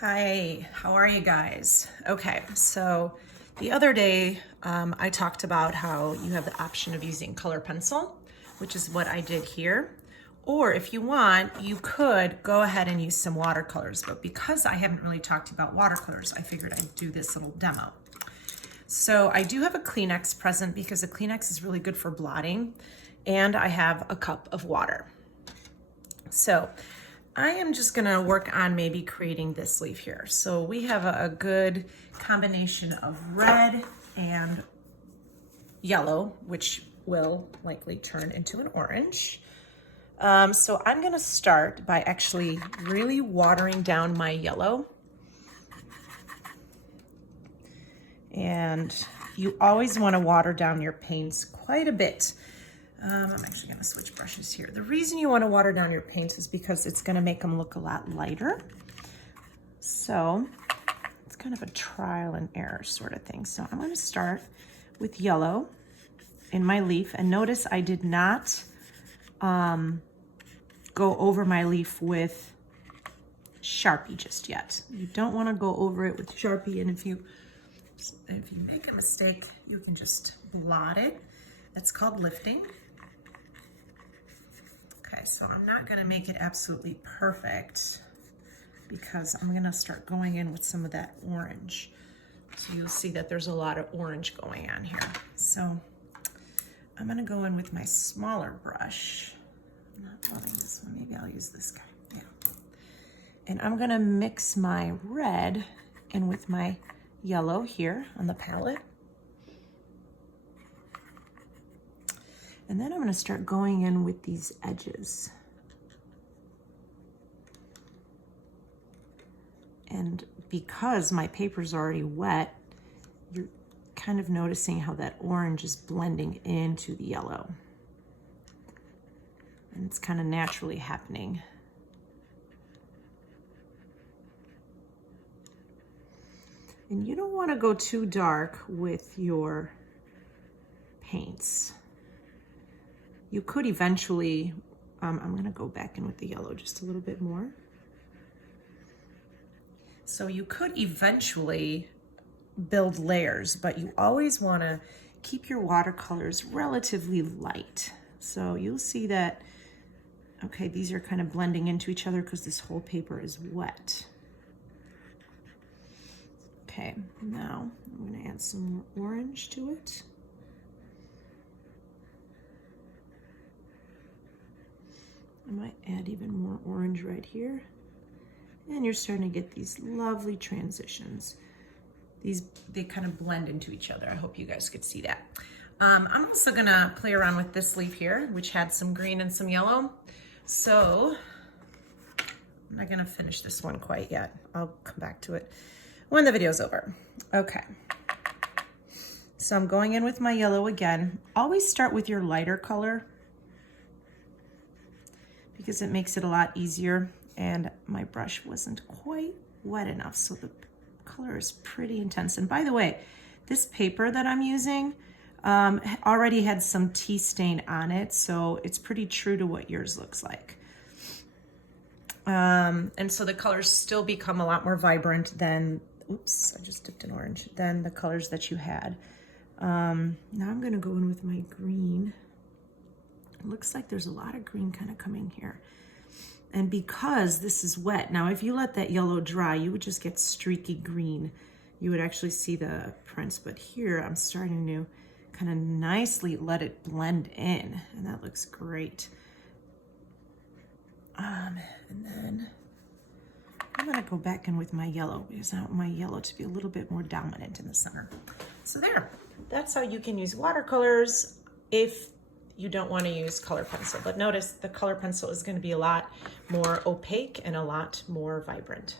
Hi, how are you guys? Okay, so the other day I talked about how you have the option of using color pencil, which is what I did here. Or if you want, you could go ahead and use some watercolors, but because I haven't really talked about watercolors, I figured I'd do this little demo. So I do have a Kleenex present because a Kleenex is really good for blotting, and I have a cup of water. So I am just gonna work on maybe creating this leaf here. So we have a good combination of red and yellow, which will likely turn into an orange. So I'm gonna start by actually really watering down my yellow. And you always wanna water down your paints quite a bit. I'm actually gonna switch brushes here. The reason you wanna water down your paints is because it's gonna make them look a lot lighter. So it's kind of a trial and error sort of thing. So I'm gonna start with yellow in my leaf, and notice I did not go over my leaf with Sharpie just yet. You don't wanna go over it with Sharpie, and if you make a mistake, you can just blot it. That's called lifting. Okay, so I'm not gonna make it absolutely perfect because I'm gonna start going in with some of that orange. So you'll see that there's a lot of orange going on here. So I'm gonna go in with my smaller brush. I'm not loving this one, maybe I'll use this guy, yeah. And I'm gonna mix my red in with my yellow here on the palette. And then I'm gonna start going in with these edges. And because my paper's already wet, you're kind of noticing how that orange is blending into the yellow. And it's kind of naturally happening. And you don't wanna go too dark with your paints. You could eventually, I'm gonna go back in with the yellow just a little bit more. So you could eventually build layers, but you always wanna keep your watercolors relatively light. So you'll see that, okay, these are kind of blending into each other because this whole paper is wet. Okay, now I'm gonna add some more orange to it. I might add even more orange right here. And you're starting to get these lovely transitions. They kind of blend into each other. I hope you guys could see that. I'm also gonna play around with this leaf here, which had some green and some yellow. So I'm not gonna finish this one quite yet. I'll come back to it when the video's over. Okay. So I'm going in with my yellow again. Always start with your lighter color, because it makes it a lot easier, and my brush wasn't quite wet enough, so the color is pretty intense. And by the way, this paper that I'm using already had some tea stain on it, so it's pretty true to what yours looks like. And so the colors still become a lot more vibrant than, oops, I just dipped in orange, than the colors that you had. Now I'm gonna go in with my green. It looks like there's a lot of green kind of coming here. And because this is wet, now if you let that yellow dry, you would just get streaky green. You would actually see the prints, but here I'm starting to kind of nicely let it blend in, and that looks great. And then I'm gonna go back in with my yellow because I want my yellow to be a little bit more dominant in the center. So there, that's how you can use watercolors if you don't want to use color pencil. But notice the color pencil is going to be a lot more opaque and a lot more vibrant.